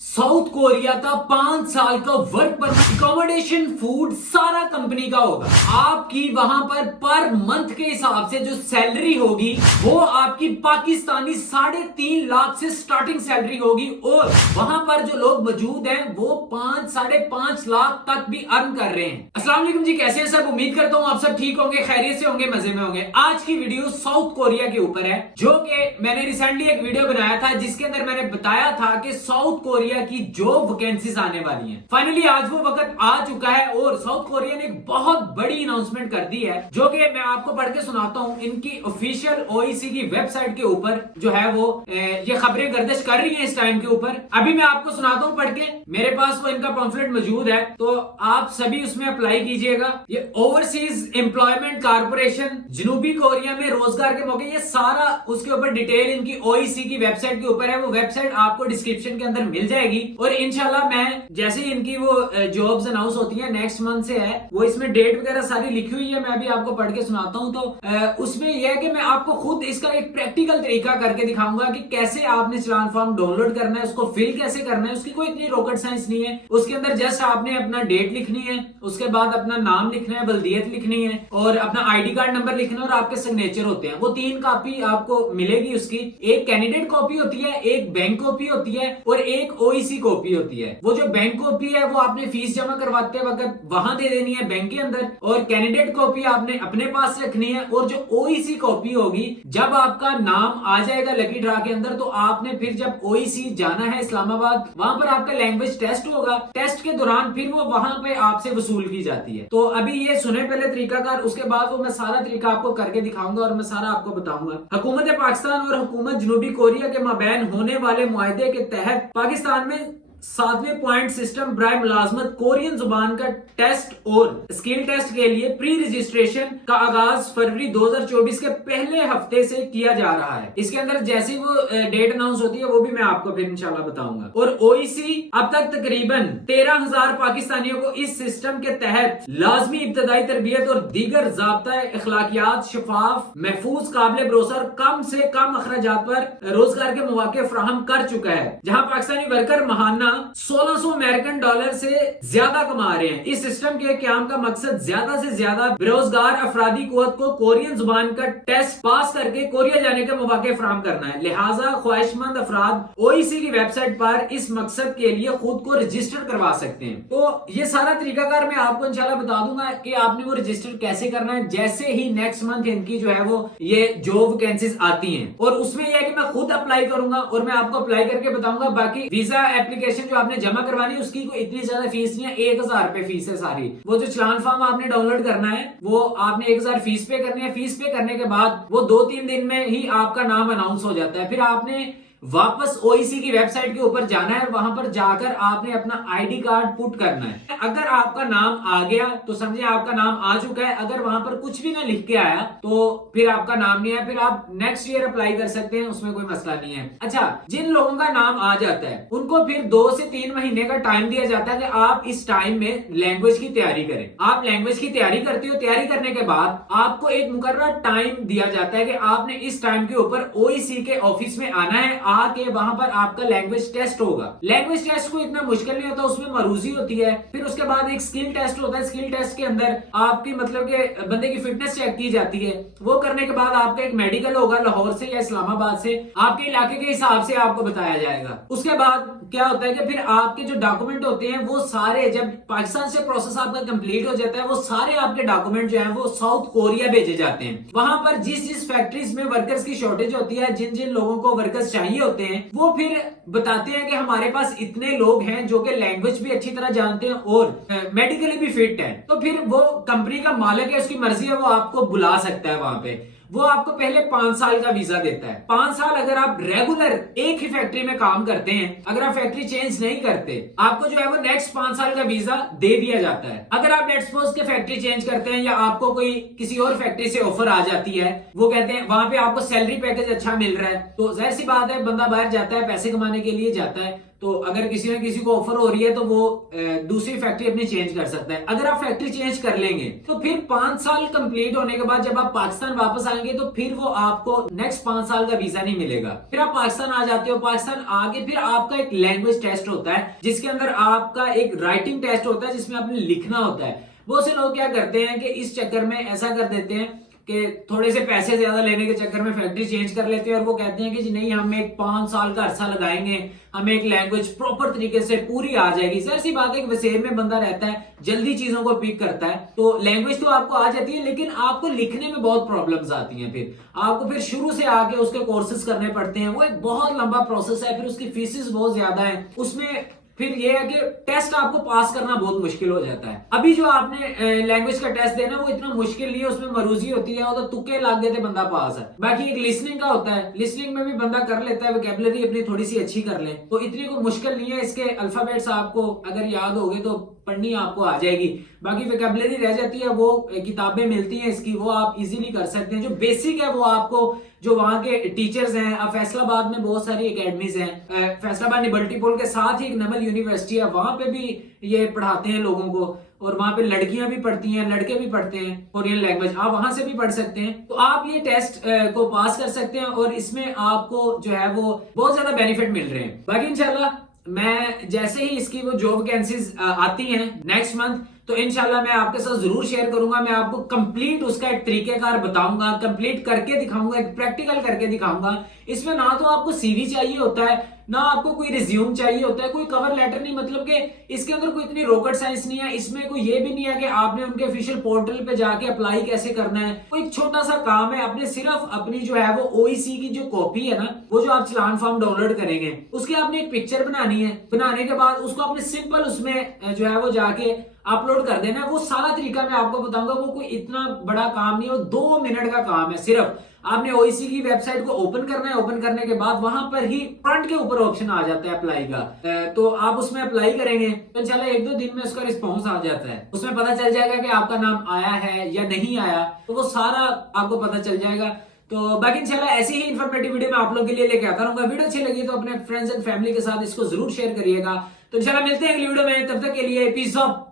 South Korea का 5 साल का वर्क परमिट, अकोमोडेशन, फूड सारा कंपनी का होगा। आपकी वहां पर मंथ के हिसाब से जो सैलरी होगी वो आपकी पाकिस्तानी 3.5 लाख से स्टार्टिंग सैलरी होगी और वहां पर जो लोग मौजूद हैं वो 5-5.5 लाख तक भी अर्न कर रहे हैं। अस्सलाम वालेकुम जी, कैसे हैं सब? उम्मीद करता हूँ आप सब ठीक होंगे, खैरियत से होंगे, मजे में होंगे। आज की वीडियो साउथ कोरिया के ऊपर है, जो कि मैंने रिसेंटली एक वीडियो बनाया था जिसके अंदर मैंने बताया था कि साउथ कोरिया की जॉब वैकेंसीज आने वाली हैं। फाइनली आज वो वक्त आ चुका है और साउथ कोरिया ने एक बहुत बड़ी अनाउंसमेंट कर दी है, जो कि मैं आपको पढ़ के सुनाता हूं। इनकी ऑफिशियल ओईसी की वेबसाइट के ऊपर जो है वो ये खबरें गर्दिश कर रही हैं इस टाइम के ऊपर। अभी मैं आपको सुनाता हूं पढ़ के, मेरे पास वो इनका पम्फलेट मौजूद है, तो आप सभी उसमें अप्लाई कीजिएगा। ये ओवरसीज एम्प्लॉयमेंट कारपोरेशन, जनूबी कोरिया में रोजगार के मौके, ये सारा उसके ऊपर डिटेल इनकी ओईसी की वेबसाइट के ऊपर है। वो वेबसाइट आपको डिस्क्रिप्शन के अंदर मिल जाएगी और इंशाल्लाह मैं जैसे ही इनकी वो जॉब्स अनाउंस होती है नेक्स्ट मंथ से है, वो इसमें डेट वगैरह सारी लिखी हुई है, मैं अभी आपको पढ़ के सुनाता हूं। तो उसमें यह है कि मैं आपको खुद इसका एक प्रैक्टिकल तरीका करके दिखाऊंगा कि कैसे आपने चलान फॉर्म डाउनलोड करना है, उसको फिल कैसे करना है। उसकी कोई इतनी रॉकेट साइंस नहीं है। उसके अंदर जस्ट आपने अपना डेट लिखनी है, उसके बाद अपना नाम लिखना है, बल्दियत लिखनी है और अपना आईडी कार्ड नंबर लिखना है और आपके सिग्नेचर होते हैं। वो 3 कॉपी आपको मिलेगी उसकी। एक कैंडिडेट कॉपी होती है, एक बैंक कॉपी होती है और एक ओईसी कॉपी होती है। वो जो बैंक कॉपी है वो आपने फीस जमा करवाते वक्त वहां दे देनी है बैंक के अंदर, और कैंडिडेट कॉपी आपने अपने पास रखनी है। और जो ओईसी कॉपी होगी, जब आपका नाम आ जाएगा लकी ड्रा के अंदर, तो आपने फिर जब ओईसी जाना है इस्लामाबाद, वहां पर आपका लैंग्वेज टेस्ट होगा। टेस्ट के दौरान फिर वो वहां पे आपसे वसूल की जाती है। तो अभी ये सुने पहले तरीकाकार, उसके बाद वो मैं सारा तरीका आपको करके दिखाऊंगा और मैं सारा आपको बताऊंगा। हुकूमत पाकिस्तान और हुकूमत जनूबी कोरिया के माबैन होने वाले मुआहदे के तहत पाकिस्तान में 7वें पॉइंट सिस्टम बराए मुलाजमत कोरियन जुबान का टेस्ट और स्किल टेस्ट के लिए प्री रजिस्ट्रेशन का आगाज फरवरी 2024 के पहले हफ्ते से किया जा रहा है। इसके अंदर जैसे वो डेट अनाउंस होती है वो भी मैं आपको फिर इंशाल्लाह बताऊंगा। और ओईसी अब तक तकरीबन 13,000 पाकिस्तानियों को इस सिस्टम के तहत लाजमी इब्तदाई तरबियत और दीगर ज़ाब्ता अखलाकियात, शफाफ, महफूज, काबिल भरोसा और कम से कम अखराजात पर रोजगार के मौके फराहम कर चुका है, जहाँ पाकिस्तानी वर्कर महाना 1600 अमेरिकन डॉलर से ज्यादा कमा रहे हैं। इस सिस्टम के क्याम का मकसद ज्यादा से ज्यादा बेरोजगार अफरादी कुव्वत को कोरियन जुबान का टेस्ट पास करके कोरिया जाने के मौके फराहम करना है। लिहाजा ख्वाहिशमंद अफराद ओईसी की वेबसाइट पर इस मकसद के लिए खुद को रजिस्टर करवा सकते हैं। तो ये सारा तरीकाकार मैं आपको इंशाल्लाह बता दूंगा कि आपने वो रजिस्टर कैसे करना है, जैसे ही नेक्स्ट मंथ इनकी जो है वो ये जॉब वैकेंसीज आती हैं। और उसमें यह है कि मैं खुद अप्लाई करूंगा और मैं आपको अप्लाई करके बताऊंगा। बाकी वीजा एप्लीकेशन जो आपने जमा करवानी है उसकी कोई इतनी ज्यादा फीस नहीं है, 1000 रुपए फीस है सारी। वो जो चलान फॉर्म आपने डाउनलोड करना है वो आपने 1000 फीस पे करनी है। फीस पे करने के बाद वो 2-3 दिन में ही आपका नाम अनाउंस हो जाता है। फिर आपने वापस ओईसी की वेबसाइट के ऊपर जाना है, वहां पर जाकर आपने अपना आईडी कार्ड पुट करना है। अगर आपका नाम आ गया तो समझे आपका नाम आ चुका है। अगर वहां पर कुछ भी ना लिख के आया तो फिर आपका नाम नहीं है, फिर आप नेक्स्ट ईयर अप्लाई कर सकते हैं, उसमें कोई मसला नहीं है। अच्छा, जिन लोगों का नाम आ जाता है उनको फिर 2 से 3 महीने का टाइम दिया जाता है कि आप इस टाइम में लैंग्वेज की तैयारी करें। आप लैंग्वेज की तैयारी करते हो, तैयारी करने के बाद आपको एक मुकर्रर टाइम दिया जाता है कि आपने इस टाइम के ऊपर ओईसी के ऑफिस में आना है, आके वहां पर आपका लैंग्वेज टेस्ट होगा। लैंग्वेज टेस्ट को इतना मुश्किल नहीं होता, उसमें मरूजी होती है। फिर उसके बाद एक स्किल टेस्ट होता है। स्किल टेस्ट के अंदर आपकी मतलब के बंदे की फिटनेस चेक की जाती है। वो करने के बाद आपका एक मेडिकल होगा लाहौर से या इस्लामाबाद से, आपके इलाके के हिसाब से आपको बताया जाएगा। उसके बाद क्या होता है कि फिर आपके जो डॉक्यूमेंट होते हैं वो सारे, जब पाकिस्तान से प्रोसेस आपका कंप्लीट हो जाता है, वो सारे आपके डॉक्यूमेंट जो है वो साउथ कोरिया भेजे जाते हैं। वहां पर जिस फैक्ट्रीज में वर्कर्स की शॉर्टेज होती है, जिन जिन लोगों को वर्कर्स चाहिए होते हैं, वो फिर बताते हैं कि हमारे पास इतने लोग हैं जो कि लैंग्वेज भी अच्छी तरह जानते हैं और मेडिकली भी फिट है। तो फिर वो कंपनी का मालिक है, उसकी मर्जी है, वो आपको बुला सकता है वहां पे। वो आपको पहले 5 साल का वीजा देता है। 5 साल अगर आप रेगुलर एक ही फैक्ट्री में काम करते हैं, अगर आप फैक्ट्री चेंज नहीं करते, आपको जो है वो नेक्स्ट 5 साल का वीजा दे दिया जाता है। अगर आप लेट्स सपोज के फैक्ट्री चेंज करते हैं या आपको कोई किसी और फैक्ट्री से ऑफर आ जाती है, वो कहते हैं वहां पे आपको सैलरी पैकेज अच्छा मिल रहा है, तो जाहिर सी बात है बंदा बाहर जाता है, पैसे कमाने के लिए जाता है। तो अगर किसी न किसी को ऑफर हो रही है तो वो दूसरी फैक्ट्री अपनी चेंज कर सकता है। अगर आप फैक्ट्री चेंज कर लेंगे तो फिर 5 साल कंप्लीट होने के बाद जब आप पाकिस्तान वापस आएंगे तो फिर वो आपको नेक्स्ट 5 साल का वीजा नहीं मिलेगा। फिर आप पाकिस्तान आ जाते हो, पाकिस्तान आके फिर आपका एक लैंग्वेज टेस्ट होता है जिसके अंदर आपका एक राइटिंग टेस्ट होता है जिसमें आपने लिखना होता है। बहुत से लोग क्या करते हैं कि इस चक्कर में ऐसा कर देते हैं कि थोड़े से पैसे ज्यादा लेने के चक्कर में फैक्ट्री चेंज कर लेते हैं और वो कहते हैं कि जी नहीं, हम एक 5 साल का अरसा लगाएंगे, हमें एक लैंग्वेज प्रॉपर तरीके से पूरी आ जाएगी। सर सी बात है कि वसेर में बंदा रहता है, जल्दी चीजों को पिक करता है, तो लैंग्वेज तो आपको आ जाती है लेकिन आपको लिखने में बहुत प्रॉब्लम्स आती हैं। फिर आपको फिर शुरू से आके उसके कोर्सेज करने पड़ते हैं, वो एक बहुत लंबा प्रोसेस है, फिर उसकी फीसेस बहुत ज्यादा है। उसमें फिर ये है कि टेस्ट आपको पास करना बहुत मुश्किल हो जाता है। अभी जो आपने लैंग्वेज का टेस्ट देना वो इतना मुश्किल नहीं है, उसमें मरूजी होती है, वो तो तुक्के लाग देते बंदा पास है। बाकी एक लिसनिंग का होता है, लिसनिंग में भी बंदा कर लेता है, वोकैबुलरी अपनी थोड़ी सी अच्छी कर ले तो इतनी कोई मुश्किल नहीं है। इसके अल्फाबेट्स आपको अगर याद हो गए तो पढ़नी आपको आ जाएगी। बाकी वोकैबुलरी रह जाती है, वो किताबें मिलती हैं इसकी, वो आप इजीली कर सकते हैं। जो बेसिक है वो आपको जो वहां के टीचर्स हैं, अब फैसलाबाद में बहुत सारी एकेडमीज हैं, फैसलाबाद निबल्टीपुल के साथ ही एक नमल यूनिवर्सिटी है, वहां पे भी ये पढ़ाते हैं लोगों को, और वहां पे लड़कियां भी पढ़ती हैं, लड़के भी पढ़ते हैं कोरियन लैंग्वेज, आप वहां से भी पढ़ सकते हैं। तो आप ये टेस्ट को पास कर सकते हैं और इसमें आपको जो है वो बहुत ज्यादा बेनिफिट मिल रहे हैं। बाकी इंशाल्लाह मैं जैसे ही इसकी वो जॉब वैकेंसीज आती हैं नेक्स्ट मंथ तो इंशाल्लाह मैं आपके साथ जरूर शेयर करूंगा। मैं आपको कंप्लीट उसका एक तरीकेकार बताऊंगा, कंप्लीट करके दिखाऊंगा, एक प्रैक्टिकल करके दिखाऊंगा। इसमें ना तो आपको सीवी चाहिए होता है, ना आपको कोई रिज्यूम चाहिए होता है, कोई कवर लेटर नहीं, मतलब कि इसके अंदर कोई इतनी रॉकेट साइंस नहीं है। इसमें कोई ये भी नहीं है कि आपने उनके ऑफिशियल पोर्टल पे जाके अप्लाई कैसे करना है, कोई छोटा सा काम है। आपने सिर्फ अपनी जो है वो ओईसी की जो कॉपी है ना, वो जो आप चलान फॉर्म डाउनलोड करेंगे उसकी आपने एक पिक्चर बनानी है, बनाने के बाद उसको आपने सिंपल उसमें जो है वो जाके अपलोड कर देना है। वो सारा तरीका मैं आपको बताऊंगा, वो कोई इतना बड़ा काम नहीं है, वो 2 मिनट का काम है। सिर्फ आपने ओईसी की वेबसाइट को ओपन करना है, ओपन करने के बाद वहां पर ही फ्रंट के ऊपर ऑप्शन आ जाता है अप्लाई का, तो आप उसमें अप्लाई करेंगे तो इंशाल्लाह 1-2 दिन में उसका रिस्पॉन्स आ जाता है। उसमें पता चल जाएगा कि आपका नाम आया है या नहीं आया, तो वो सारा आपको पता चल जाएगा। तो बाकी इंशाल्लाह ऐसी ही इन्फॉर्मेटिव वीडियो मैं आप लोगों के लिए लेके आता रहूंगा। वीडियो अच्छी लगी तो अपने फ्रेंड्स एंड फैमिली के साथ इसको जरूर शेयर करिएगा। तो इंशाल्लाह मिलते हैं अगली वीडियो में, तब तक के लिए पीस ऑफ